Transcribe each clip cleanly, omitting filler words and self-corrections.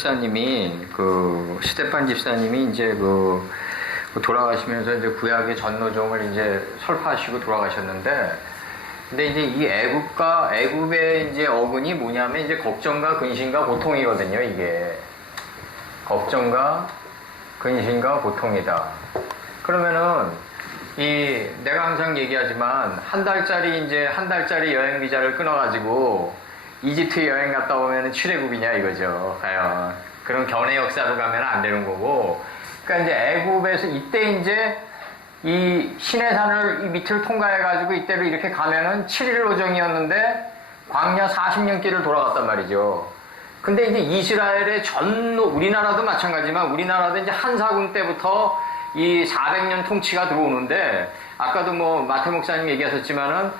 집사님이 스테판 집사님이 이제 돌아가시면서 이제 구약의 전노종을 이제 설파하시고 돌아가셨는데, 근데 이제 이 애굽의 이제 어근이 뭐냐면 이제 걱정과 근심과 고통이거든요. 이게 걱정과 근심과 고통이다. 그러면은 내가 항상 얘기하지만 한 달짜리 여행 비자를 끊어가지고 이집트 여행 갔다 오면은 출애굽이냐 이거죠. 과연 그런 견해 역사로 가면 안 되는 거고. 그러니까 이제 애굽에서 이때 이제 이 시내산을 이 밑을 통과해가지고 이때로 이렇게 가면은 7일 노정이었는데 광야 40년 길을 돌아갔단 말이죠. 근데 이제 이스라엘의 우리나라도 마찬가지지만 우리나라도 이제 한사군 때부터 이 400년 통치가 들어오는데, 아까도 마태 목사님 얘기하셨지만은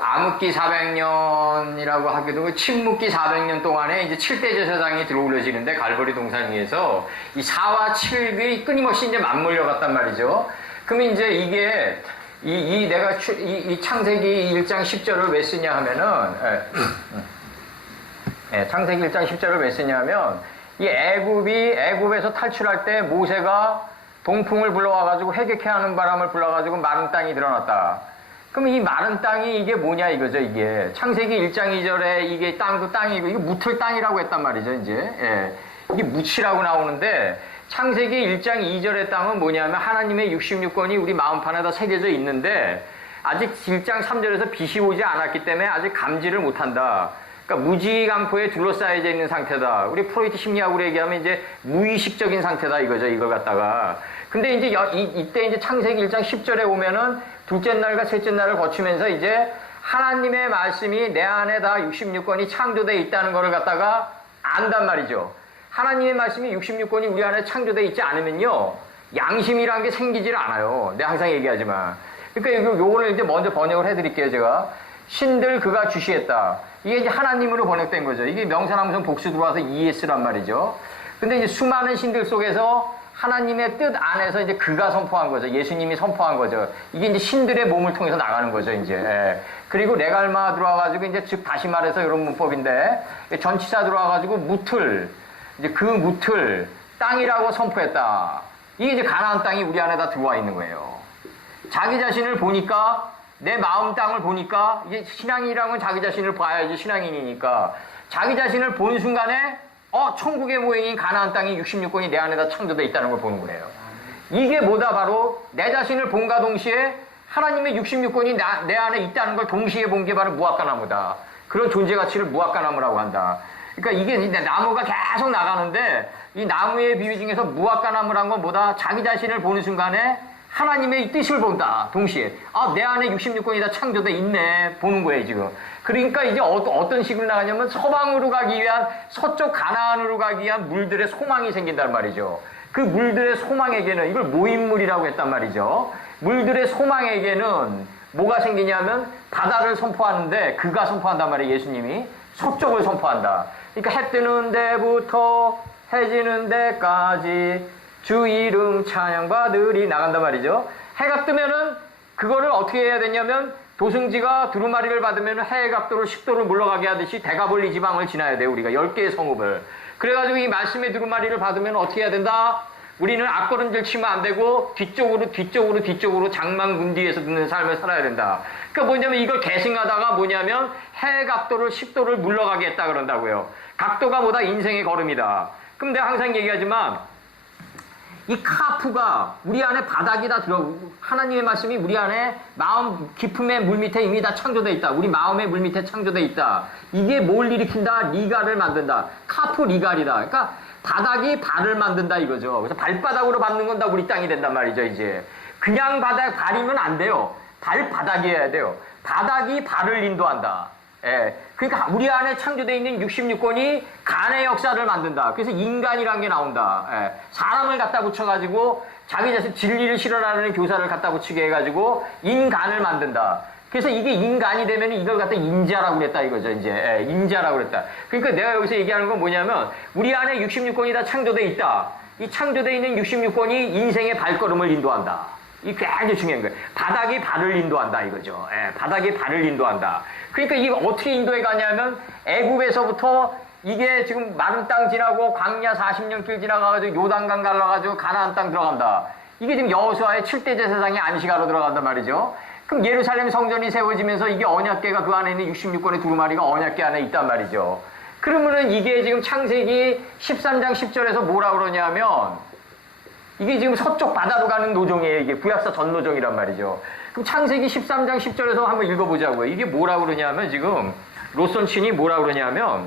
암흑기 400년이라고 하기도 침묵기 400년 동안에 이제 7대 제사장이 들어올려지는데, 갈보리 동산 위에서 이 4와 7이 끊임없이 이제 맞물려 갔단 말이죠. 그러면 이제 이게 내가 창세기 1장 10절을 왜 쓰냐 하면은, 창세기 1장 10절을 왜 쓰냐 하면, 이 애굽에서 탈출할 때 모세가 동풍을 불러와가지고 회개케 하는 바람을 불러가지고 마른 땅이 드러났다. 그럼 이 마른 땅이 이게 뭐냐 이거죠, 이게. 창세기 1장 2절에 이게 땅도 땅이고, 이게 묻을 땅이라고 했단 말이죠, 이제. 이게 묻이라고 나오는데, 창세기 1장 2절의 땅은 뭐냐면 하나님의 66권이 우리 마음판에다 새겨져 있는데, 아직 1장 3절에서 빛이 오지 않았기 때문에 아직 감지를 못한다. 그러니까 무지강포에 둘러싸여져 있는 상태다. 우리 프로이트 심리학으로 얘기하면 이제 무의식적인 상태다 이거죠, 이걸 갖다가. 근데 이제 이때 이제 창세기 1장 10절에 오면은 둘째 날과 셋째 날을 거치면서 이제 하나님의 말씀이 내 안에 다 66권이 창조되어 있다는 것을 갖다가 안단 말이죠. 하나님의 말씀이 66권이 우리 안에 창조되어 있지 않으면요, 양심이란 게 생기질 않아요. 내가 항상 얘기하지만. 그러니까 요거를 이제 먼저 번역을 해드릴게요, 제가. 신들 그가 주시했다. 이게 이제 하나님으로 번역된 거죠. 이게 명사나무선 복수 들어와서 ES란 말이죠. 근데 이제 수많은 신들 속에서 하나님의 뜻 안에서 이제 그가 선포한 거죠. 예수님이 선포한 거죠. 이게 이제 신들의 몸을 통해서 나가는 거죠, 이제. 그리고 레갈마 들어와가지고 이제 즉 다시 말해서 이런 문법인데, 전치사 들어와가지고 무틀, 이제 그 무틀, 땅이라고 선포했다. 이게 이제 가나안 땅이 우리 안에 다 들어와 있는 거예요. 자기 자신을 보니까, 내 마음 땅을 보니까, 이게 신앙이란 건 자기 자신을 봐야지 신앙인이니까, 자기 자신을 본 순간에 천국의 모형인 가나안 땅이 66권이 내 안에다 창조되어 있다는 걸 보는 거예요. 이게 뭐다? 바로 내 자신을 본과 동시에 하나님의 66권이 내 안에 있다는 걸 동시에 본 게 바로 무화과나무다. 그런 존재 가치를 무화과나무라고 한다. 그러니까 이게 나무가 계속 나가는데, 이 나무의 비유 중에서 무화과나무란 건 뭐다? 자기 자신을 보는 순간에 하나님의 뜻을 본다. 동시에. 내 안에 66권이 다 창조돼 있네. 보는 거예요, 지금. 그러니까 이제 어떤 식으로 나가냐면 서방으로 가기 위한, 서쪽 가나안으로 가기 위한 물들의 소망이 생긴단 말이죠. 그 물들의 소망에게는, 이걸 모임물이라고 했단 말이죠. 물들의 소망에게는 뭐가 생기냐면 바다를 선포하는데, 그가 선포한단 말이에요, 예수님이. 서쪽을 선포한다. 그러니까 해 뜨는 데부터 해 지는 데까지 주 이름 찬양받으리 나간단 말이죠. 해가 뜨면은 그거를 어떻게 해야 되냐면, 도승지가 두루마리를 받으면 해각도를 10도를 물러가게 하듯이 대가볼리 지방을 지나야 돼요. 우리가 10개의 성읍을. 그래가지고 이 말씀의 두루마리를 받으면 어떻게 해야 된다? 우리는 앞걸음질 치면 안 되고 뒤쪽으로 장막문 뒤에서 듣는 삶을 살아야 된다. 그러니까 뭐냐면 이걸 계승하다가 뭐냐면 해각도를 10도를 물러가게 했다 그런다고요. 각도가 뭐다? 인생의 걸음이다. 그럼 내가 항상 얘기하지만 이 카프가 우리 안에 바닥이 다 하나님의 말씀이 우리 안에 마음 깊음의 물밑에 이미 다 창조되어 있다. 우리 마음의 물밑에 창조되어 있다. 이게 뭘 일으킨다? 리갈을 만든다. 카프 리갈이다. 그러니까 바닥이 발을 만든다 이거죠. 그래서 발바닥으로 밟는 건 다 우리 땅이 된단 말이죠, 이제. 그냥 발이면 안 돼요. 발바닥이어야 돼요. 바닥이 발을 인도한다. 그러니까 우리 안에 창조되어 있는 66권이 간의 역사를 만든다. 그래서 인간이란 게 나온다. 사람을 갖다 붙여가지고 자기 자신 진리를 실현하는 교사를 갖다 붙이게 해가지고 인간을 만든다. 그래서 이게 인간이 되면 이걸 갖다 인자라고 그랬다 이거죠, 이제. 인자라고 그랬다. 그러니까 내가 여기서 얘기하는 건 뭐냐면 우리 안에 66권이 다 창조되어 있다. 이 창조되어 있는 66권이 인생의 발걸음을 인도한다. 이 굉장히 중요한 거예요. 바닥이 발을 인도한다 이거죠. 바닥이 발을 인도한다. 그러니까 이게 어떻게 인도해 가냐면 애굽에서부터 이게 지금 마른 땅 지나고 광야 40년 길 지나가가지고 요단강 갈라가지고 가나안 땅 들어간다. 이게 지금 여호수아의 7대 제사장이 안식하러 들어간단 말이죠. 그럼 예루살렘 성전이 세워지면서 이게 언약궤가 그 안에 있는 66권의 두루마리가 언약궤 안에 있단 말이죠. 그러면은 이게 지금 창세기 13장 10절에서 뭐라 그러냐면 이게 지금 서쪽 바다로 가는 노종이에요. 이게 구약사 전노종이란 말이죠. 그럼 창세기 13장 10절에서 한번 읽어보자고요. 이게 뭐라 그러냐면 지금 로선친이 뭐라 그러냐면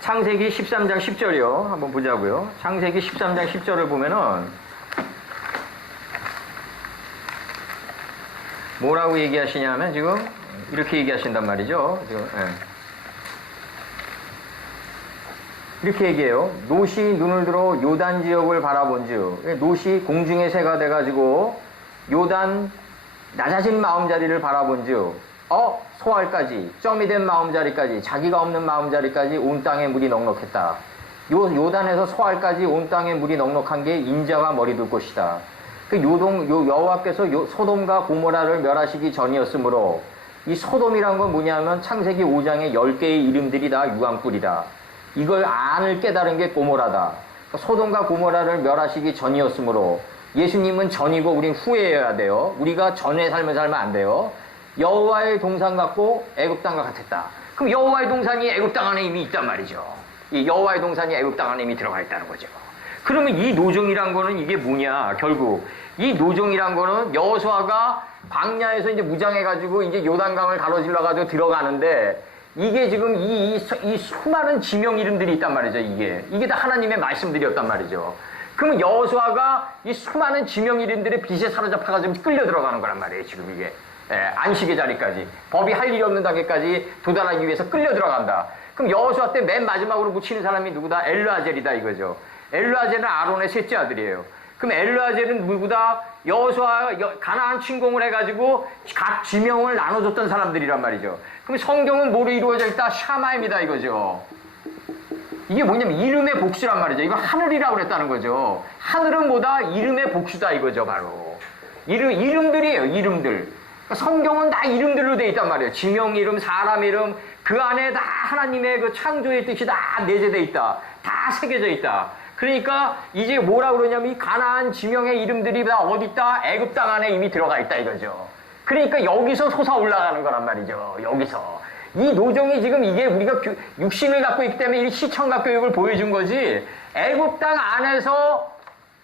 창세기 13장 10절이요. 한번 보자고요. 창세기 13장 10절을 보면은 뭐라고 얘기하시냐면 지금 이렇게 얘기하신단 말이죠. 지금 이렇게 얘기해요. 놋이 눈을 들어 요단 지역을 바라본즉 놋이 공중의 새가 돼가지고 요단 낮아진 마음자리를 바라본즉 소알까지 점이 된 마음자리까지 자기가 없는 마음자리까지 온 땅에 물이 넉넉했다. 요단에서 소알까지 온 땅에 물이 넉넉한 게 인자가 머리 둘 곳이다. 그 여호와께서 소돔과 고모라를 멸하시기 전이었으므로 이 소돔이란 건 뭐냐면 창세기 5장에 10개의 이름들이 다 유황불이다. 이걸 안을 깨달은 게 고모라다. 소돔과 고모라를 멸하시기 전이었으므로 예수님은 전이고 우린 후에여야 돼요. 우리가 전의 삶을 살면 안 돼요. 여호와의 동산 같고 애굽 땅과 같았다. 그럼 여호와의 동산이 애굽 땅 안에 이미 있단 말이죠. 이 여호와의 동산이 애굽 땅 안에 이미 들어가 있다는 거죠. 그러면 이 노종이란 거는 이게 뭐냐? 결국 이 노종이란 거는 여호수아가 광야에서 이제 무장해가지고 이제 요단강을 가로질러가지고 들어가는데 이게 지금 이 수많은 지명 이름들이 있단 말이죠. 이게 다 하나님의 말씀들이었단 말이죠. 그러면 여호수아가 이 수많은 지명 이름들의 빛에 사로잡혀가지고 끌려 들어가는 거란 말이에요. 지금 이게 안식의 자리까지 법이 할 일이 없는 단계까지 도달하기 위해서 끌려 들어간다. 그럼 여호수아 때 맨 마지막으로 묻히는 사람이 누구다? 엘르아젤이다 이거죠. 엘르아젤은 아론의 셋째 아들이에요. 그럼 엘르아젤은 누구다? 여호수아 가나안 침공을 해가지고 각 지명을 나눠줬던 사람들이란 말이죠. 그럼 성경은 뭐로 이루어져 있다? 샤마입니다 이거죠. 이게 뭐냐면 이름의 복수란 말이죠. 이거 하늘이라고 그랬다는 거죠. 하늘은 뭐다? 이름의 복수다 이거죠. 바로 이름들이에요. 이름들. 그러니까 성경은 다 이름들로 돼 있단 말이에요. 지명 이름, 사람 이름, 그 안에 다 하나님의 그 창조의 뜻이 다 내재돼 있다. 다 새겨져 있다. 그러니까 이제 뭐라 그러냐면 이 가나안 지명의 이름들이 다 어디 있다? 애굽 땅 안에 이미 들어가 있다 이거죠. 그러니까 여기서 솟아 올라가는 거란 말이죠. 여기서. 이 노종이 지금 이게 우리가 육신을 갖고 있기 때문에 이 시청각 교육을 보여준 거지. 애굽 땅 안에서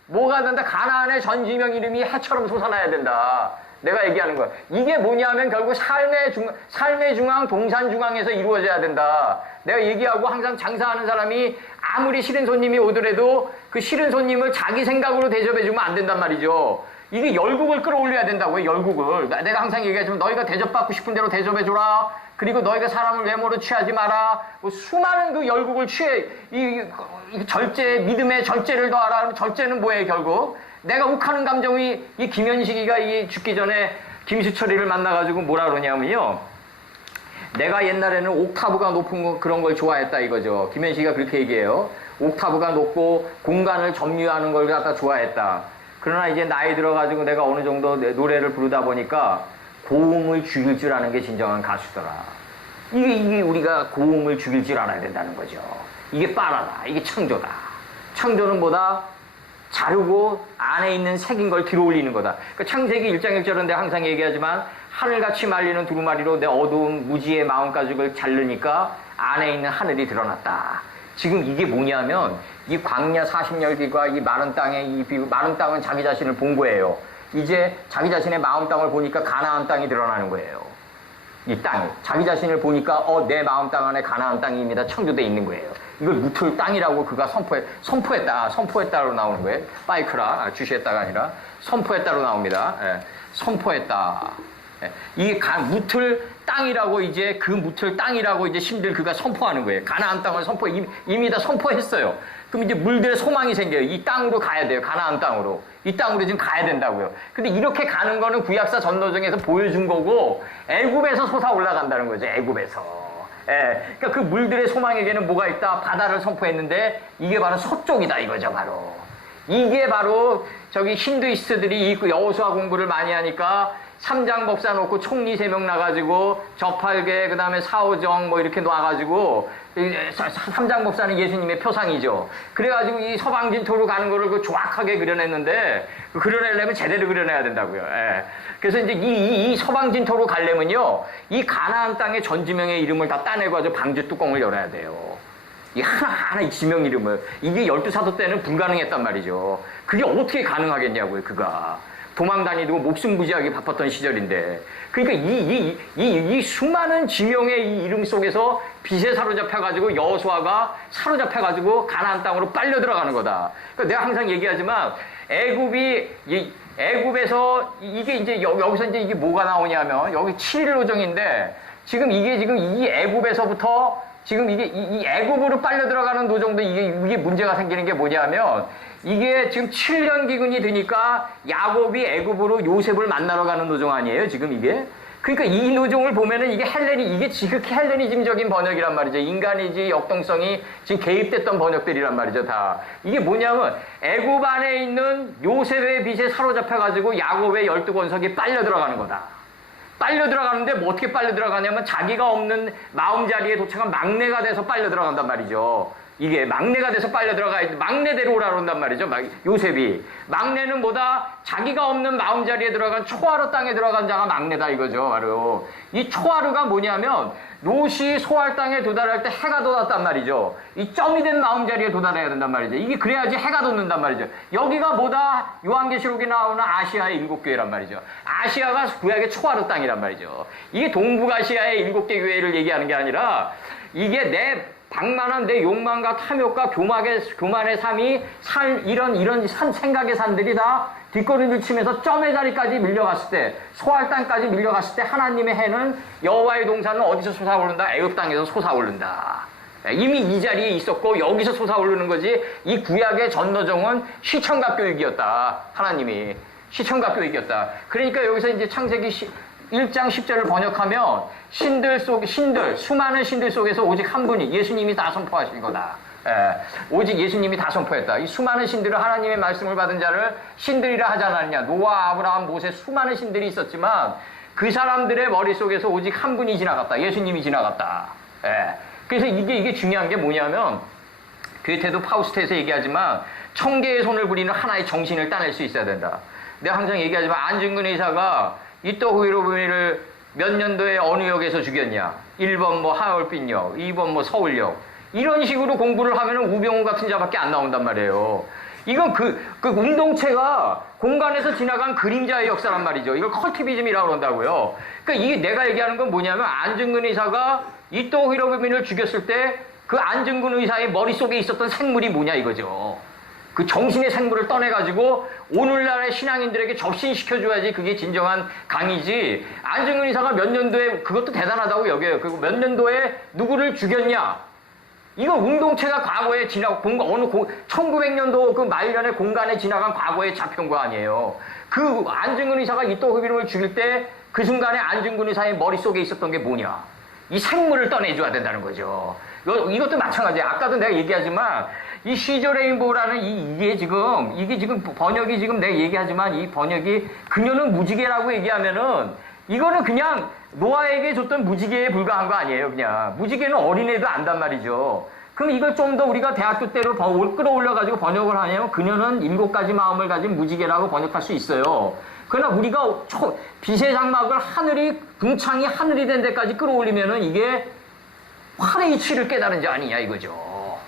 뭐가 된다? 가나안의 전 지명 이름이 해처럼 솟아나야 된다. 내가 얘기하는 거야. 이게 뭐냐면 결국 삶의 중앙, 동산 중앙에서 이루어져야 된다. 내가 얘기하고 항상 장사하는 사람이 아무리 싫은 손님이 오더라도 그 싫은 손님을 자기 생각으로 대접해주면 안 된단 말이죠. 이게 열국을 끌어올려야 된다고요. 열국을. 내가 항상 얘기하지만 너희가 대접받고 싶은 대로 대접해줘라. 그리고 너희가 사람을 외모로 취하지 마라. 뭐 수많은 그 열국을 취해. 이 절제, 믿음의 절제를 더하라. 절제는 뭐예요 결국? 내가 욱하는 감정이 이 김현식이가 이 죽기 전에 김수철이를 만나가지고 뭐라 그러냐면요. 내가 옛날에는 옥타브가 높은 그런 걸 좋아했다 이거죠. 김현식이가 그렇게 얘기해요. 옥타브가 높고 공간을 점유하는 걸 갖다 좋아했다. 그러나 이제 나이 들어가지고 내가 어느 정도 노래를 부르다 보니까 고음을 죽일 줄 아는 게 진정한 가수더라. 이게 우리가 고음을 죽일 줄 알아야 된다는 거죠. 이게 빠르다. 이게 창조다. 창조는 뭐다? 자르고 안에 있는 새긴 걸 들어 올리는 거다. 그러니까 창세기 1장 1절은 내가 항상 얘기하지만 하늘같이 말리는 두루마리로 내 어두운 무지의 마음가죽을 자르니까 안에 있는 하늘이 드러났다. 지금 이게 뭐냐면 이 광야 40년기가 이 마른 땅의 마른 땅은 자기 자신을 본 거예요. 이제 자기 자신의 마음 땅을 보니까 가나안 땅이 드러나는 거예요. 이 땅이 자기 자신을 보니까 내 마음 땅 안에 가나안 땅입니다. 창조되어 있는 거예요. 이걸 무틀 땅이라고 그가 선포했다로 나오는 거예요. 파이크라 주시했다가 아니라 선포했다로 나옵니다. 선포했다. 이게 무틀 땅이라고 이제 그 무틀 땅이라고 이제 신들 그가 선포하는 거예요. 가나안 땅을 이미 다 선포했어요. 그럼 이제 물들의 소망이 생겨요. 이 땅으로 가야 돼요. 가나안 땅으로. 이 땅으로 지금 가야 된다고요. 근데 이렇게 가는 거는 구약사 전도정에서 보여준 거고 애굽에서 솟아 올라간다는 거죠. 애굽에서. 그러니까 그 물들의 소망에게는 뭐가 있다? 바다를 선포했는데 이게 바로 서쪽이다 이거죠. 바로. 이게 바로 저기 힌두이스트들이 이 여호수아 공부를 많이 하니까 삼장법사 놓고 총리 3명 나가지고 저팔계 그다음에 사오정 뭐 이렇게 놔가지고 삼장법사는 예수님의 표상이죠. 그래가지고 이 서방진토로 가는 거를 그 정확하게 그려냈는데 그려내려면 제대로 그려내야 된다고요. 예. 그래서 이제 이 서방진토로 가려면요 이 가나안 땅의 전지명의 이름을 다 따내고 아주 방주 뚜껑을 열어야 돼요. 이 하나하나 이 지명 이름을 이게 12사도 때는 불가능했단 말이죠. 그게 어떻게 가능하겠냐고요. 그가 도망 다니고 목숨 부지하게 바빴던 시절인데 그러니까 이 수많은 지명의 이 이름 속에서 빛에 사로잡혀가지고 여호수아가 사로잡혀가지고 가나안 땅으로 빨려 들어가는 거다. 그러니까 내가 항상 얘기하지만 애굽에서 이게 이제 여기서 이제 이게 뭐가 나오냐면 여기 7일 노정인데 지금 이 애굽에서부터 지금 이 애굽으로 빨려 들어가는 노정도 이게 문제가 생기는 게 뭐냐면 이게 지금 7년 기근이 되니까 야곱이 애굽으로 요셉을 만나러 가는 노정 아니에요, 지금 이게? 그러니까 이 노정을 보면은 이게 지극히 헬레니즘적인 번역이란 말이죠. 인간이지 역동성이 지금 개입됐던 번역들이란 말이죠, 다. 이게 뭐냐면 애굽 안에 있는 요셉의 빚에 사로잡혀가지고 야곱의 12권석이 빨려 들어가는 거다. 빨려 들어가는데 뭐 어떻게 빨려 들어가냐면 자기가 없는 마음자리에 도착한 막내가 돼서 빨려 들어간단 말이죠. 이게 막내가 돼서 빨려 들어가야 돼. 막내대로 오라 그런단 말이죠. 요셉이. 막내는 뭐다? 자기가 없는 마음자리에 들어간 초하루 땅에 들어간 자가 막내다 이거죠. 바로. 이 초하루가 뭐냐면 롯이 소할 땅에 도달할 때 해가 돋았단 말이죠. 이 점이 된 마음자리에 도달해야 된단 말이죠. 이게 그래야지 해가 돋는단 말이죠. 여기가 뭐다? 요한계시록에 나오는 아시아의 7교회란 말이죠. 아시아가 구약의 초하루 땅이란 말이죠. 이게 동북아시아의 7개 교회를 얘기하는 게 아니라 이게 내 방만한 내 욕망과 탐욕과 교만의 삶이 이런 생각의 산들이 다 뒷걸음질 치면서 점의 자리까지 밀려갔을 때, 소할 땅까지 밀려갔을 때 하나님의 해는 여호와의 동산은 어디서 솟아오른다? 애굽 땅에서 솟아오른다. 이미 이 자리에 있었고 여기서 솟아오르는 거지. 이 구약의 전노정은 시청각 교육이었다. 하나님이 시청각 교육이었다. 그러니까 여기서 이제 창세기 1장 10절을 번역하면 수많은 신들 속에서 오직 한 분이 예수님이 다 선포하신 거다. 오직 예수님이 다 선포했다. 이 수많은 신들을 하나님의 말씀을 받은 자를 신들이라 하지 않았느냐. 노아, 아브라함, 모세 수많은 신들이 있었지만 그 사람들의 머릿속에서 오직 한 분이 지나갔다. 예수님이 지나갔다. 그래서 이게 중요한 게 뭐냐면 괴테도 파우스트에서 얘기하지만 청계의 손을 부리는 하나의 정신을 따낼 수 있어야 된다. 내가 항상 얘기하지만 안중근 의사가 이토 히로부미를 몇 년도에 어느 역에서 죽였냐. 1번 뭐 하얼빈역, 2번 뭐 서울역. 이런 식으로 공부를 하면은 우병우 같은 자밖에 안 나온단 말이에요. 이건 그 운동체가 공간에서 지나간 그림자의 역사란 말이죠. 이걸 컬티비즘이라고 그런다고요. 그러니까 이게 내가 얘기하는 건 뭐냐면 안중근 의사가 이토 히로부미를 죽였을 때 그 안중근 의사의 머릿속에 있었던 생물이 뭐냐 이거죠. 그 정신의 생물을 떠내가지고 오늘날의 신앙인들에게 접신시켜줘야지 그게 진정한 강의지. 안중근 의사가 몇 년도에 그것도 대단하다고 여겨요. 그리고 몇 년도에 누구를 죽였냐. 이거 운동체가 과거에 지나고 1900년도 그 말년에 공간에 지나간 과거에 잡혀온 거 아니에요. 그 안중근 의사가 이토 히로부미를 죽일 때 그 순간에 안중근 의사의 머릿속에 있었던 게 뭐냐. 이 생물을 떠내줘야 된다는 거죠. 이것도 마찬가지야. 아까도 내가 얘기하지만 이 시저 레인보우라는 이게 지금 번역이 지금 내가 얘기하지만 이 번역이 그녀는 무지개라고 얘기하면은 이거는 그냥 노아에게 줬던 무지개에 불과한 거 아니에요. 그냥 무지개는 어린애도 안단 말이죠. 그럼 이걸 좀 더 우리가 대학교 때로 끌어올려가지고 번역을 하냐면 그녀는 7가지 마음을 가진 무지개라고 번역할 수 있어요. 그러나 우리가 빛의 장막을 궁창이 하늘이 된 데까지 끌어올리면은 이게 활의 이치를 깨달은 자 아니냐 이거죠.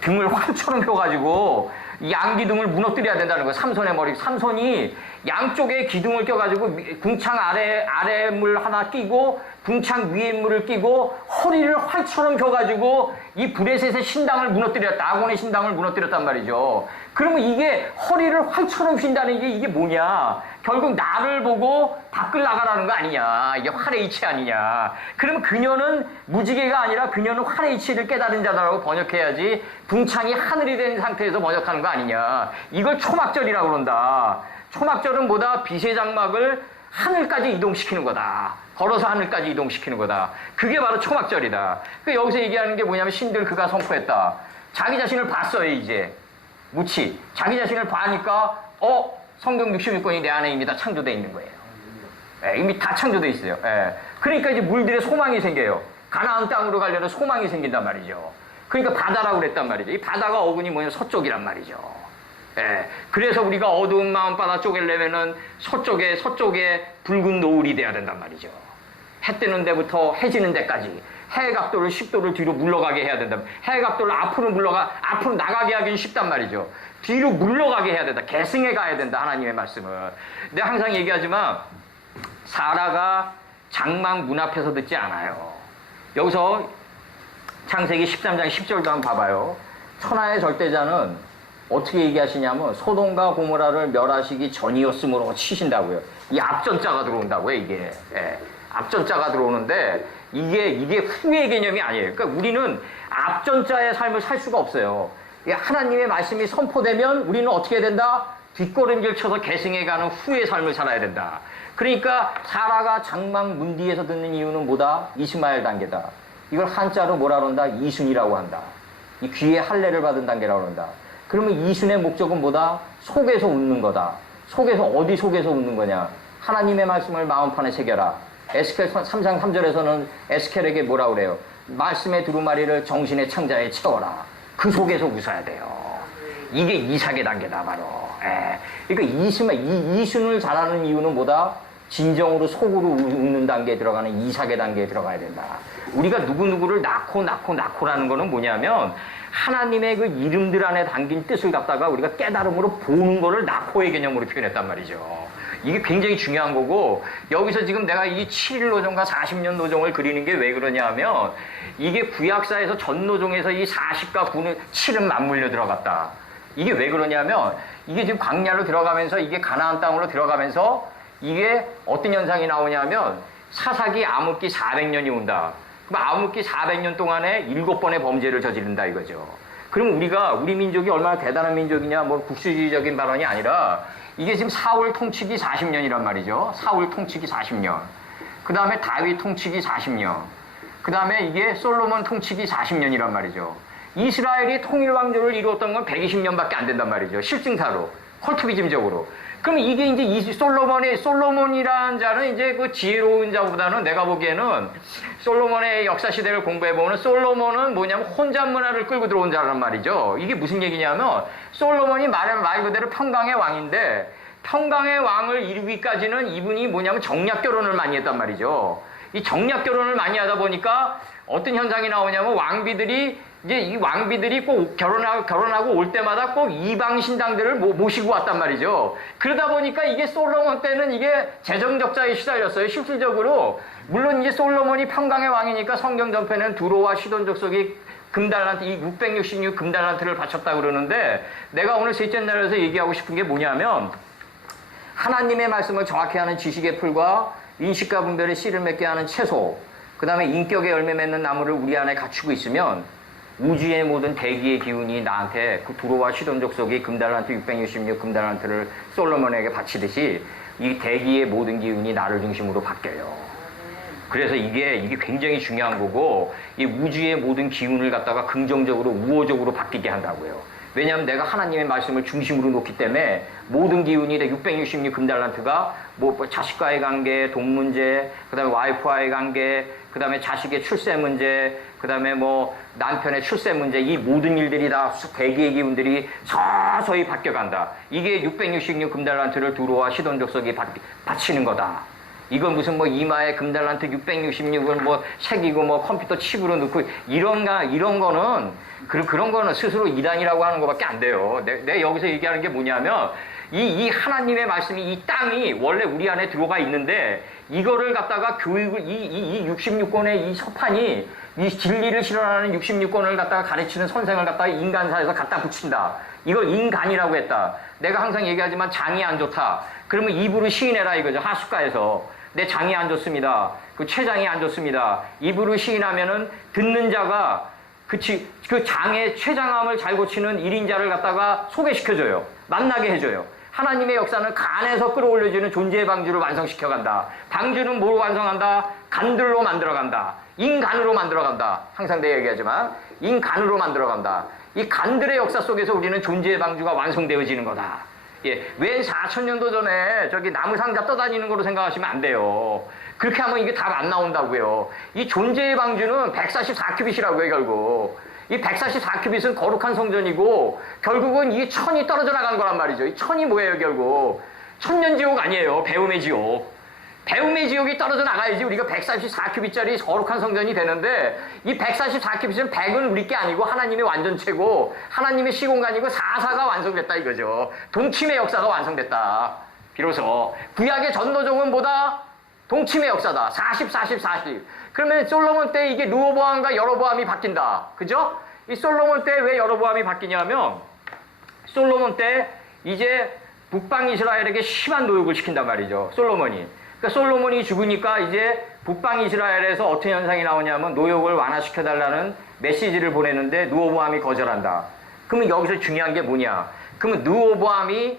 등을 활처럼 펴가지고 양기둥을 무너뜨려야 된다는 거예요. 삼손이 양쪽에 기둥을 껴가지고 궁창 아래 물 하나 끼고 궁창 위에 물을 끼고 허리를 활처럼 펴가지고 이 브레셋의 신당을 무너뜨렸다. 아곤의 신당을 무너뜨렸단 말이죠. 그러면 이게 허리를 활처럼 핀다는 게 이게 뭐냐. 결국 나를 보고 밖을 나가라는 거 아니냐. 이게 활의 이치 아니냐. 그러면 그녀는 무지개가 아니라 그녀는 활의 이치를 깨달은 자다라고 번역해야지 궁창이 하늘이 된 상태에서 번역하는 거 아니냐. 이걸 초막절이라고 그런다. 초막절은 뭐다? 빛의 장막을 하늘까지 이동시키는 거다. 걸어서 하늘까지 이동시키는 거다. 그게 바로 초막절이다. 여기서 얘기하는 게 뭐냐면 신들 그가 선포했다. 자기 자신을 봤어요 이제. 자기 자신을 봐니까 성경 66권이 내 안에 이미 다 창조되어 있는 거예요. 이미 다 창조되어 있어요. 그러니까 이제 물들의 소망이 생겨요. 가나안 땅으로 가려는 소망이 생긴단 말이죠. 그러니까 바다라고 그랬단 말이죠. 이 바다가 어근이 뭐냐? 서쪽이란 말이죠. 그래서 우리가 어두운 마음바다 쪼개려면은 서쪽에 붉은 노을이 돼야 된단 말이죠. 해 뜨는 데부터 해 지는 데까지 해 각도를 10도를 뒤로 물러가게 해야 된다. 해 각도를 앞으로 나가게 하긴 쉽단 말이죠. 뒤로 물러가게 해야 된다. 계승해 가야 된다. 하나님의 말씀을. 내가 항상 얘기하지만 사라가 장막 문 앞에서 듣지 않아요. 여기서 창세기 13장 10절도 한번 봐봐요. 천하의 절대자는 어떻게 얘기하시냐면 소돔과 고모라를 멸하시기 전이었으므로 치신다고요. 이 앞전자가 들어온다고요. 이게 앞전자가 들어오는데 이게 후의 개념이 아니에요. 그러니까 우리는 앞전자의 삶을 살 수가 없어요. 하나님의 말씀이 선포되면 우리는 어떻게 해야 된다? 뒷걸음질 쳐서 계승해가는 후의 삶을 살아야 된다. 그러니까 사라가 장막 문 뒤에서 듣는 이유는 뭐다? 이스마엘 단계다. 이걸 한자로 뭐라 그런다? 이순이라고 한다. 이 귀에 할례를 받은 단계라고 한다. 그러면 이순의 목적은 뭐다? 속에서 웃는 거다. 어디 속에서 웃는 거냐? 하나님의 말씀을 마음판에 새겨라. 에스겔 3장 3절에서는 에스겔에게 뭐라 그래요? 말씀의 두루마리를 정신의 창자에 채워라. 그 속에서 웃어야 돼요. 이게 이삭의 단계다 바로. 그러니까 이순을 잘하는 이유는 뭐다? 진정으로 속으로 웃는 단계에 들어가는 이삭의 단계에 들어가야 된다. 우리가 누구누구를 낳고라는 거는 뭐냐면 하나님의 그 이름들 안에 담긴 뜻을 갖다가 우리가 깨달음으로 보는 거를 낳고의 개념으로 표현했단 말이죠. 이게 굉장히 중요한 거고, 여기서 지금 내가 이 7일 노정과 40년 노정을 그리는 게 왜 그러냐 하면 이게 구약사에서 전 노정에서 이 40과 9는 7은 맞물려 들어갔다. 이게 왜 그러냐면 이게 지금 광야로 들어가면서 이게 가나안 땅으로 들어가면서 이게 어떤 현상이 나오냐면 사사기 암흑기 400년이 온다. 그럼 암흑기 400년 동안에 7번의 범죄를 저지른다 이거죠. 그럼 우리 민족이 얼마나 대단한 민족이냐, 뭐 국수주의적인 발언이 아니라 이게 지금 사울 통치기 40년이란 말이죠. 사울 통치기 40년. 그 다음에 다윗 통치기 40년. 그 다음에 이게 솔로몬 통치기 40년이란 말이죠. 이스라엘이 통일왕조를 이루었던 건 120년밖에 안 된단 말이죠. 실증사로, 컬투비즘적으로. 그럼 이게 이제 솔로몬이라는 자는 이제 그 지혜로운 자보다는 내가 보기에는 솔로몬의 역사 시대를 공부해보면 솔로몬은 뭐냐면 혼잡 문화를 끌고 들어온 자란 말이죠. 이게 무슨 얘기냐면 솔로몬이 말 그대로 평강의 왕인데 평강의 왕을 이루기까지는 이분이 뭐냐면 정략 결혼을 많이 했단 말이죠. 이 정략 결혼을 많이 하다 보니까 어떤 현상이 나오냐면 이 왕비들이 꼭 결혼하고 올 때마다 꼭 이방 신당들을 모시고 왔단 말이죠. 그러다 보니까 이게 솔로몬 때는 이게 재정적자에 시달렸어요. 실질적으로. 물론 이제 솔로몬이 평강의 왕이니까 성경 전편에는 두로와 시돈 족속이 금달란트, 이 666 금달란트를 바쳤다 그러는데 내가 오늘 셋째 날에서 얘기하고 싶은 게 뭐냐면 하나님의 말씀을 정확히 하는 지식의 풀과 인식과 분별의 씨를 맺게 하는 채소, 그 다음에 인격의 열매 맺는 나무를 우리 안에 갖추고 있으면 우주의 모든 대기의 기운이 나한테 그 두로와 시돈 족속이 금달란트 666 금달란트를 솔로몬에게 바치듯이 이 대기의 모든 기운이 나를 중심으로 바뀌어요. 그래서 이게 굉장히 중요한 거고 이 우주의 모든 기운을 갖다가 긍정적으로 우호적으로 바뀌게 한다고요. 왜냐하면 내가 하나님의 말씀을 중심으로 놓기 때문에 모든 기운이 666 금달란트가 뭐 자식과의 관계, 돈 문제, 그 다음에 와이프와의 관계, 그 다음에 자식의 출세 문제, 그 다음에 뭐 남편의 출세 문제, 이 모든 일들이 다 대기의 기운들이 서서히 바뀌어간다. 이게 666 금달란트를 두로와 시돈 족속이 바치는 거다. 이건 무슨 뭐 이마에 금달란트 666을 뭐 새기고 뭐 컴퓨터 칩으로 넣고 이런 거는 그런 거는 스스로 이단이라고 하는 것밖에 안 돼요. 내가 여기서 얘기하는 게 뭐냐면 이 하나님의 말씀이 이 땅이 원래 우리 안에 들어가 있는데 이거를 갖다가 교육을 이 66권의 이 서판이 이 진리를 실현하는 66권을 갖다가 가르치는 선생을 갖다가 인간사에서 갖다 붙인다. 이걸 인간이라고 했다. 내가 항상 얘기하지만 장이 안 좋다. 그러면 입으로 시인해라 이거죠. 하숫가에서. 내 장이 안 좋습니다. 그 췌장이 안 좋습니다. 입으로 시인하면은 듣는 자가 그 장의 췌장암을 잘 고치는 1인자를 갖다가 소개시켜줘요. 만나게 해줘요. 하나님의 역사는 간에서 끌어올려주는 존재의 방주를 완성시켜간다. 방주는 뭐로 완성한다? 간들로 만들어간다. 인간으로 만들어간다. 항상 내가 얘기하지만 인간으로 만들어간다. 이 간들의 역사 속에서 우리는 존재의 방주가 완성되어지는 거다. 예, 웬 4천년도 전에 저기 나무 상자 떠다니는 거로 생각하시면 안 돼요. 그렇게 하면 이게 답 안 나온다고요. 이 존재의 방주는 144큐빗이라고요, 결국. 이 144큐빗은 거룩한 성전이고, 결국은 이 천이 떨어져 나간 거란 말이죠. 이 천이 뭐예요, 결국? 천년지옥 아니에요. 배움의 지옥. 배움의 지옥이 떨어져 나가야지 우리가 144큐빗짜리 거룩한 성전이 되는데, 이 144큐빗은 100은 우리 게 아니고 하나님의 완전체고 하나님의 시공간이고 사사가 완성됐다 이거죠. 동침의 역사가 완성됐다. 비로소 구약의 전도종은 뭐다? 동침의 역사다. 40, 40, 40. 그러면 솔로몬 때 이게 르호보암과 여로보암이 바뀐다. 그죠? 이 솔로몬 때 왜 여로보암이 바뀌냐면, 솔로몬 때 이제 북방 이스라엘에게 심한 노역을 시킨단 말이죠. 솔로몬이. 그러니까 솔로몬이 죽으니까 이제 북방 이스라엘에서 어떤 현상이 나오냐면 노역을 완화시켜달라는 메시지를 보내는데 르호보암이 거절한다. 그러면 여기서 중요한 게 뭐냐? 그러면 르호보암이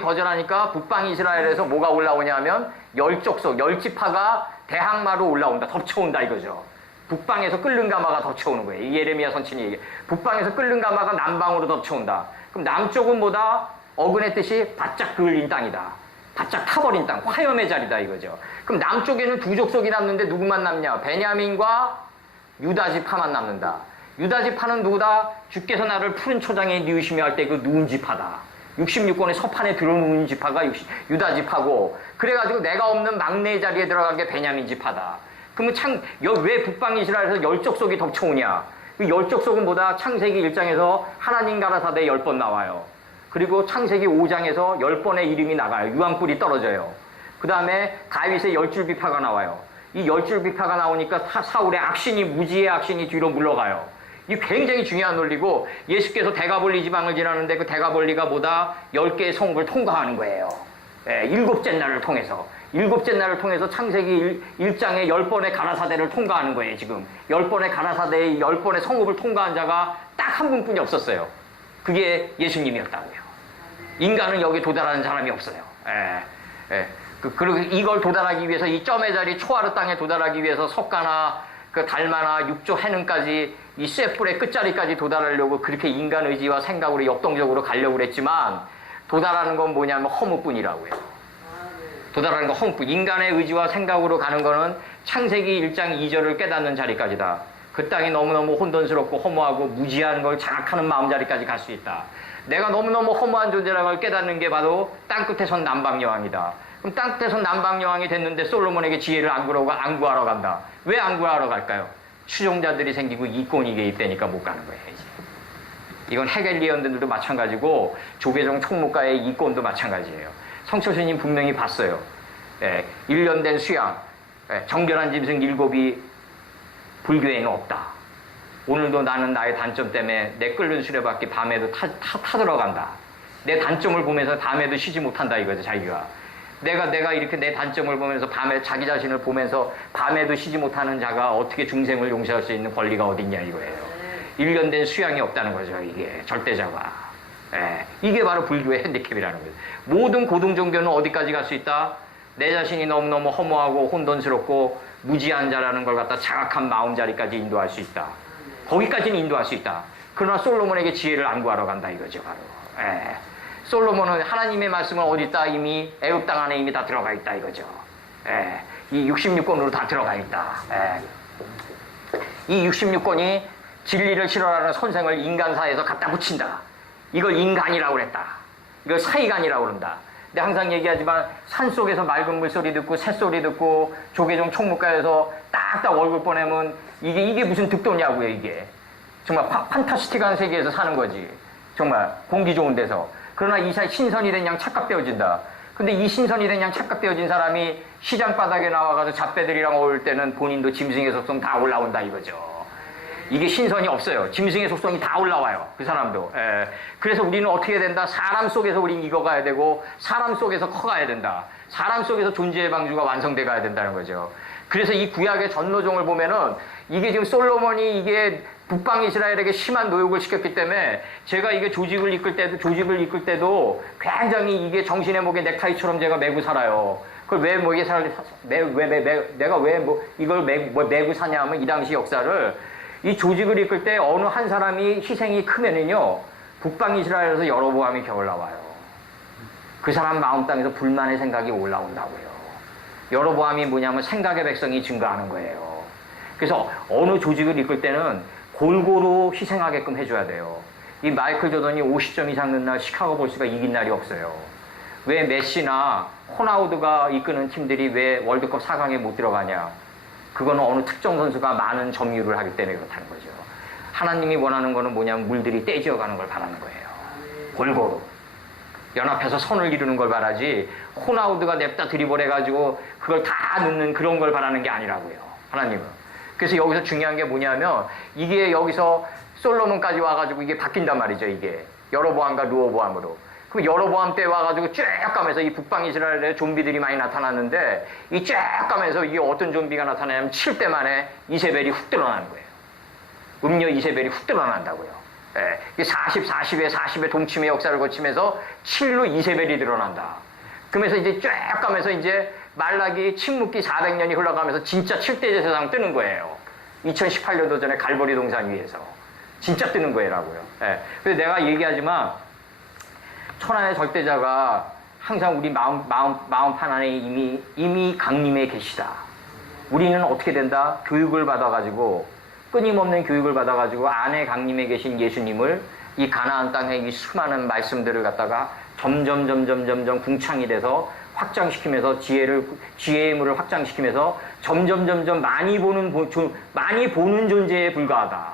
거절하니까 북방 이스라엘에서 뭐가 올라오냐면 열족속, 열지파가 대항마로 올라온다. 덮쳐온다 이거죠. 북방에서 끓는 가마가 덮쳐오는 거예요. 예레미야 선친이 얘기해. 북방에서 끓는 가마가 남방으로 덮쳐온다. 그럼 남쪽은 뭐다? 어근의 뜻이 바짝 그을린 땅이다. 바짝 타버린 땅, 화염의 자리다 이거죠. 그럼 남쪽에는 두 족속이 남는데 누구만 남냐? 베냐민과 유다지파만 남는다. 유다지파는 누구다? 주께서 나를 푸른 초장에 뉘우시며 할 때 그 누운 지파다. 66권의 서판에 들어누운 지파가 유다지파고, 그래가지고 내가 없는 막내 자리에 들어간 게 베냐민 지파다. 그러면 왜 북방 이스라엘에서 열족속이 덮쳐오냐? 그 열족속은 뭐다? 창세기 1장에서 하나님 가라사대 10번 나와요. 그리고 창세기 5장에서 10번의 이름이 나가요. 유황불이 떨어져요. 그 다음에 다윗의 10줄비파가 나와요. 이 10줄비파가 나오니까 사울의 악신이, 무지의 악신이 뒤로 물러가요. 이 굉장히 중요한 논리고, 예수께서 대가볼리 지방을 지나는데 그 대가볼리가 뭐다? 10개의 성읍을 통과하는 거예요. 예, 일곱째 날을 통해서. 일곱째 날을 통해서 창세기 1장에 10번의 가라사대를 통과하는 거예요, 지금. 10번의 가라사대의 10번의 성읍을 통과한 자가 딱 한 분뿐이 없었어요. 그게 예수님이었다고요. 인간은 여기 도달하는 사람이 없어요. 그리고 이걸 도달하기 위해서 이 점의 자리 초하루 땅에 도달하기 위해서 석가나 그 달마나 육조 해능까지 이 쇠뿔의 끝자리까지 도달하려고 그렇게 인간 의지와 생각으로 역동적으로 가려고 그랬지만, 도달하는 건 뭐냐면 허무뿐이라고요. 도달하는 건 허무뿐. 인간의 의지와 생각으로 가는 거는 창세기 1장 2절을 깨닫는 자리까지다. 그 땅이 너무너무 혼돈스럽고 허무하고 무지한 걸 장악하는 마음자리까지 갈 수 있다. 내가 너무너무 허무한 존재라는 걸 깨닫는 게 바로 땅끝에선 남방여왕이다. 그럼 땅끝에선 남방여왕이 됐는데 솔로몬에게 지혜를 안구하러 간다. 왜 안구하러 갈까요? 추종자들이 생기고 이권이 개입되니까 못 가는 거예요. 이제. 이건 헤겔리언들도 마찬가지고 조계종 총무과의 이권도 마찬가지예요. 성철스님 분명히 봤어요. 1년 된 수양, 정결한 짐승 7이 불교에는 없다. 오늘도 나는 나의 단점 때문에 내 끓는 수레바퀴 밤에도 타들어간다. 내 단점을 보면서 밤에도 쉬지 못한다 이거죠, 자기가. 내가 이렇게 내 단점을 보면서 밤에 자기 자신을 보면서 밤에도 쉬지 못하는 자가 어떻게 중생을 용서할 수 있는 권리가 어딨냐 이거예요. 1년 된 수양이 없다는 거죠, 이게. 절대자가. 이게 바로 불교의 핸디캡이라는 거예요. 모든 고등 종교는 어디까지 갈 수 있다? 내 자신이 너무너무 허무하고 혼돈스럽고 무지한 자라는 걸 갖다 장악한 마음자리까지 인도할 수 있다. 거기까지는 인도할 수 있다. 그러나 솔로몬에게 지혜를 안구하러 간다 이거죠, 바로. 솔로몬은 하나님의 말씀은 어디 있다? 이미 애굽 땅 안에 이미 다 들어가 있다 이거죠. 이 66권으로 다 들어가 있다. 이 66권이 진리를 실현하는 선생을 인간사에서 갖다 붙인다. 이걸 인간이라고 그랬다. 이걸 사이간이라고 그런다. 근데 항상 얘기하지만 산속에서 맑은 물소리 듣고 새소리 듣고 조계종 총무과에서 딱딱 얼굴 보내면 이게 무슨 득도냐고요, 이게. 정말 판타스틱한 세계에서 사는 거지. 정말 공기 좋은 데서. 그러나 이 신선이 된 양 착각되어진다. 근데 이 신선이 된 양 착각되어진 사람이 시장 바닥에 나와가서 잡배들이랑 어울 때는 본인도 짐승의 속성 다 올라온다 이거죠. 이게 신선이 없어요. 짐승의 속성이 다 올라와요. 그 사람도. 그래서 우리는 어떻게 된다? 사람 속에서 우린 익어가야 되고 사람 속에서 커가야 된다. 사람 속에서 존재의 방주가 완성돼 가야 된다는 거죠. 그래서 이 구약의 전노종을 보면은 이게 지금 솔로몬이 이게 북방 이스라엘에게 심한 노역을 시켰기 때문에 제가 이게 조직을 이끌 때도 굉장히 이게 정신의 목에 넥타이처럼 제가 메고 살아요. 그걸 왜 이게 내가 왜 이걸 메고 사냐 하면 이 당시 역사를 이 조직을 이끌 때 어느 한 사람이 희생이 크면은요, 북방 이스라엘에서 여로보암이 겨울 나와요. 그 사람 마음 땅에서 불만의 생각이 올라온다고요. 여로보암이 뭐냐면 생각의 백성이 증가하는 거예요. 그래서 어느 조직을 이끌 때는 골고루 희생하게끔 해줘야 돼요. 이 마이클 조던이 50점 이상 넣은 날 시카고 볼스가 이긴 날이 없어요. 왜 메시나 호나우드가 이끄는 팀들이 왜 월드컵 4강에 못 들어가냐? 그거는 어느 특정 선수가 많은 점유율을 하기 때문에 그렇다는 거죠. 하나님이 원하는 거는 뭐냐면 물들이 떼지어가는 걸 바라는 거예요. 골고루. 연합해서 선을 이루는 걸 바라지 호나우드가 냅다 드리블해가지고 그걸 다 넣는 그런 걸 바라는 게 아니라고요. 하나님은. 그래서 여기서 중요한 게 뭐냐면 이게 여기서 솔로몬까지 와가지고 이게 바뀐단 말이죠. 이게 여로보암과 르호보암으로. 그럼 여로보암 때 와가지고 쭉 가면서 이 북방 이스라엘에 좀비들이 많이 나타났는데 이 쭉 가면서 이게 어떤 좀비가 나타나냐면 7대 만에 이세벨이 훅 드러나는 거예요. 음녀 이세벨이 훅 드러난다고요. 예, 40의 동침의 역사를 거치면서 7로 이세벨이 드러난다. 그러면서 이제 쭉 가면서 이제 말라기 침묵기 400년이 흘러가면서 진짜 7대 제사장 뜨는 거예요. 2018년도 전에 갈보리 동산 위에서. 진짜 뜨는 거예요라고요. 예. 그래서 내가 얘기하지만 천하의 절대자가 항상 우리 마음 판안에 이미 강림해 계시다. 우리는 어떻게 된다? 교육을 받아가지고 끊임없는 교육을 받아가지고 안에 강림해 계신 예수님을 이 가나안 땅의 이 수많은 말씀들을 갖다가 점점 궁창이 돼서 확장시키면서 지혜의 물을 확장시키면서 점점 많이 보는 존재에 불과하다.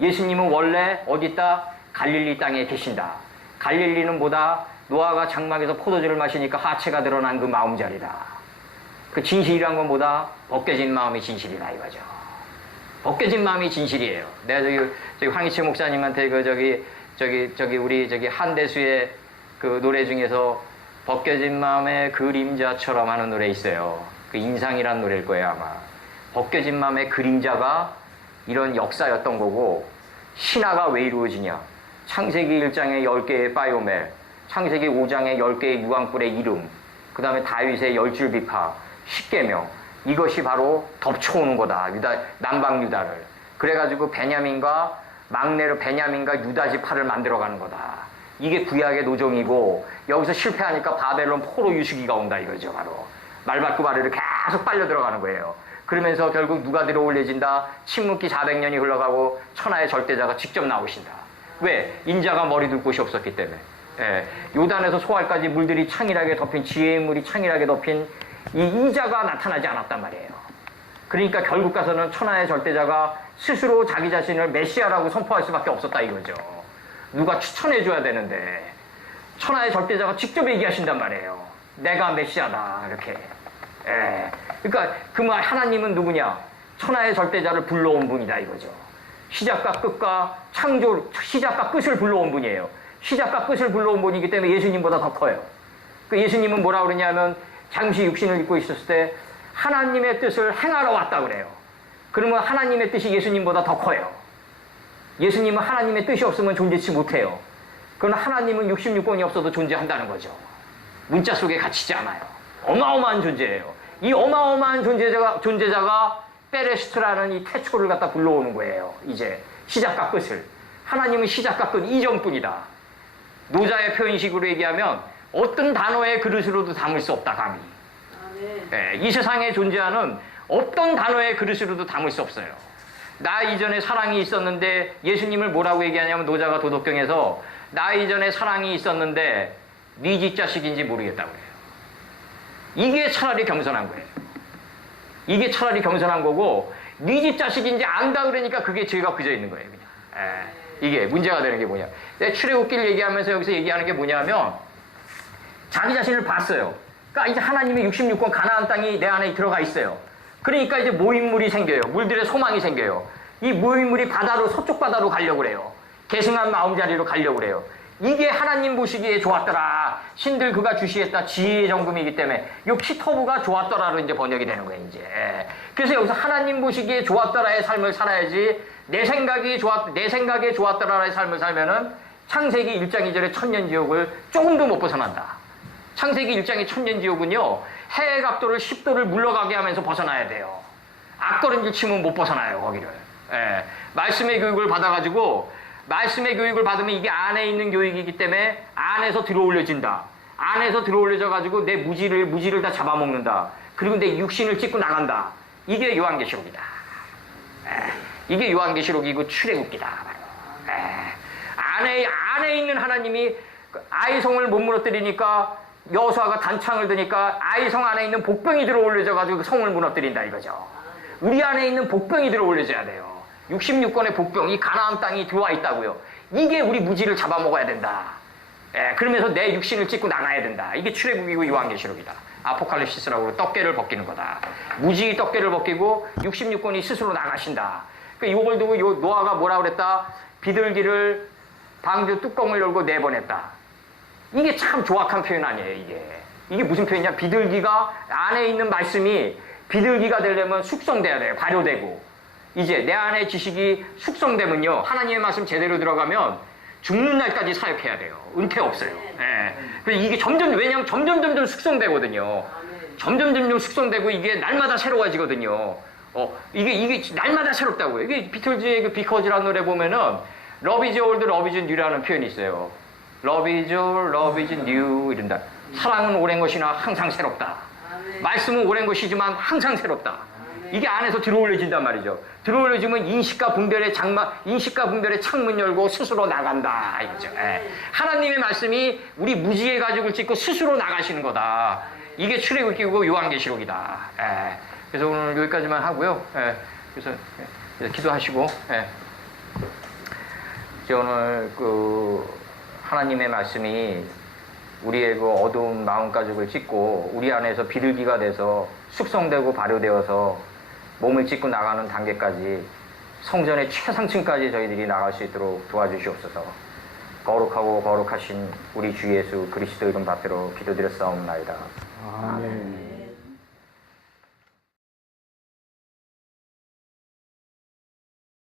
예수님은 원래 어디 있다? 갈릴리 땅에 계신다. 갈릴리는 뭐다? 노아가 장막에서 포도주를 마시니까 하체가 드러난 그 마음자리다. 그 진실이란 건 뭐다? 벗겨진 마음이 진실이다 이거죠. 벗겨진 마음이 진실이에요. 내가 저기 황희철 목사님한테 우리 한대수의 그 노래 중에서 벗겨진 마음의 그림자처럼 하는 노래 있어요. 그 인상이란 노래일 거예요 아마. 벗겨진 마음의 그림자가 이런 역사였던 거고 신화가 왜 이루어지냐? 창세기 1장에 10개의 바이오멜, 창세기 5장에 10개의 유황불의 이름, 그 다음에 다윗의 10줄 비파, 10계명, 이것이 바로 덮쳐오는 거다. 남방 유다를. 그래가지고 베냐민과 유다 지파를 만들어가는 거다. 이게 구약의 노정이고 여기서 실패하니까 바벨론 포로 유수기가 온다 이거죠. 바로 말밟고 발을 계속 빨려 들어가는 거예요. 그러면서 결국 누가 들어올려진다? 침묵기 400년이 흘러가고 천하의 절대자가 직접 나오신다. 왜? 인자가 머리 둘 곳이 없었기 때문에. 예, 요단에서 소알까지 물들이 창일하게 덮인 지혜의 물이 창일하게 덮인 이 이자가 나타나지 않았단 말이에요. 그러니까 결국 가서는 천하의 절대자가 스스로 자기 자신을 메시아라고 선포할 수밖에 없었다 이거죠. 누가 추천해줘야 되는데 천하의 절대자가 직접 얘기하신단 말이에요. 내가 메시아다 이렇게. 예. 그러니까 그 말 하나님은 누구냐? 천하의 절대자를 불러온 분이다 이거죠. 시작과 끝을 불러온 분이에요. 시작과 끝을 불러온 분이기 때문에 예수님보다 더 커요. 그 예수님은 뭐라 그러냐면 잠시 육신을 입고 있었을 때 하나님의 뜻을 행하러 왔다 그래요. 그러면 하나님의 뜻이 예수님보다 더 커요. 예수님은 하나님의 뜻이 없으면 존재치 못해요. 그러나 하나님은 66권이 없어도 존재한다는 거죠. 문자 속에 갇히지 않아요. 어마어마한 존재예요. 이 어마어마한 존재자가 페레스트라는 이 태초를 갖다 불러오는 거예요. 이제 시작과 끝을. 하나님은 시작과 끝 이전뿐이다. 노자의 표현식으로 얘기하면 어떤 단어의 그릇으로도 담을 수 없다 감히. 네, 이 세상에 존재하는 어떤 단어의 그릇으로도 담을 수 없어요. 나 이전에 사랑이 있었는데 예수님을 뭐라고 얘기하냐면 노자가 도덕경에서 나 이전에 사랑이 있었는데 네 집자식인지 모르겠다고 해요. 이게 차라리 겸손한 거예요. 이게 차라리 겸손한 거고 네 집자식인지 안다 그러니까 그게 죄가 그저 있는 거예요. 그냥. 이게 문제가 되는 게 뭐냐. 내 출애굽기를 얘기하면서 여기서 얘기하는 게 뭐냐면 자기 자신을 봤어요. 그러니까 이제 하나님의 66권 가나안 땅이 내 안에 들어가 있어요. 그러니까 이제 모인물이 생겨요. 물들의 소망이 생겨요. 이 모인물이 서쪽 바다로 가려고 그래요. 계승한 마음자리로 가려고 그래요. 이게 하나님 보시기에 좋았더라. 신들 그가 주시했다. 지혜의 정금이기 때문에 요 키토브가 좋았더라로 이제 번역이 되는 거예요. 이제. 그래서 여기서 하나님 보시기에 좋았더라의 삶을 살아야지 내 생각에 좋았더라의 삶을 살면은 창세기 1장 2절의 천년지옥을 조금도 못 벗어난다. 창세기 1장의 천년지옥은요. 해의 각도를 10도를 물러가게 하면서 벗어나야 돼요. 앞걸음질 치면 못 벗어나요. 거기를. 말씀의 교육을 받아가지고 말씀의 교육을 받으면 이게 안에 있는 교육이기 때문에 안에서 들어올려진다. 안에서 들어올려져 가지고 내 무지를 다 잡아먹는다. 그리고 내 육신을 찢고 나간다. 이게 요한계시록이다. 이게 요한계시록이고 출애굽기다. 안에 있는 하나님이 아이성을 못 무너뜨리니까 여호수아가 단창을 드니까 아이성 안에 있는 복병이 들어올려져 가지고 성을 무너뜨린다 이거죠. 우리 안에 있는 복병이 들어올려져야 돼요. 66권의 복병, 이 가나안 땅이 들어와 있다고요. 이게 우리 무지를 잡아먹어야 된다. 그러면서 내 육신을 찢고 나가야 된다. 이게 출애굽이고 요한계시록이다. 아포칼립시스라고 떡깨를 벗기는 거다. 무지 떡깨를 벗기고 66권이 스스로 나가신다. 그러니까 이걸 두고 노아가 뭐라 그랬다? 비둘기를 방주 뚜껑을 열고 내보냈다. 이게 참 조악한 표현 아니에요, 이게 무슨 표현이냐? 비둘기가 안에 있는 말씀이 비둘기가 되려면 숙성돼야 돼요. 발효되고. 이제 내 안의 지식이 숙성되면요. 하나님의 말씀 제대로 들어가면 죽는 날까지 사역해야 돼요. 은퇴 없어요. 그래서 이게 왜냐하면 점점 숙성되거든요. 점점 숙성되고 이게 날마다 새로워지거든요. 이게 날마다 새롭다고요. 이게 비틀즈의 그 비커즈라는 노래 보면은 Love is old, love is new라는 표현이 있어요. Love is old, love is new 이런다. 사랑은 오랜 것이나 항상 새롭다. 말씀은 오랜 것이지만 항상 새롭다. 이게 안에서 들어올려진단 말이죠. 들어올려지면 인식과 분별의 창문 열고 스스로 나간다 이거죠. 하나님의 말씀이 우리 무지의 가죽을 찢고 스스로 나가시는 거다. 이게 출애굽기고 요한계시록이다. 그래서 오늘 여기까지만 하고요. 그래서 기도하시고 이제 오늘 하나님의 말씀이 우리의 그 어두운 마음가죽을 찢고 우리 안에서 비둘기가 돼서 숙성되고 발효되어서 몸을 찢고 나가는 단계까지 성전의 최상층까지 저희들이 나갈 수 있도록 도와주시옵소서. 거룩하고 거룩하신 우리 주 예수 그리스도 이름 받들어 기도드렸사옵나이다. 아멘.